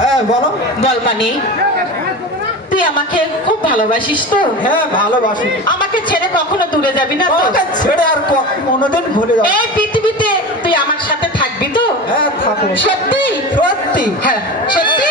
হ্যাঁ বলো। বল মানি, তুই আমাকে খুব ভালোবাসিস তো? হ্যাঁ ভালোবাসি। আমাকে ছেড়ে কখনো দূরে যাবি না তো? তোমাকে ছেড়ে আর কোনোদিন ভুলে যাবো। এই পৃথিবীতে তুই আমার সাথে থাকবি তো? হ্যাঁ থাকবো। সত্যি? সত্যি। হ্যাঁ সত্যি।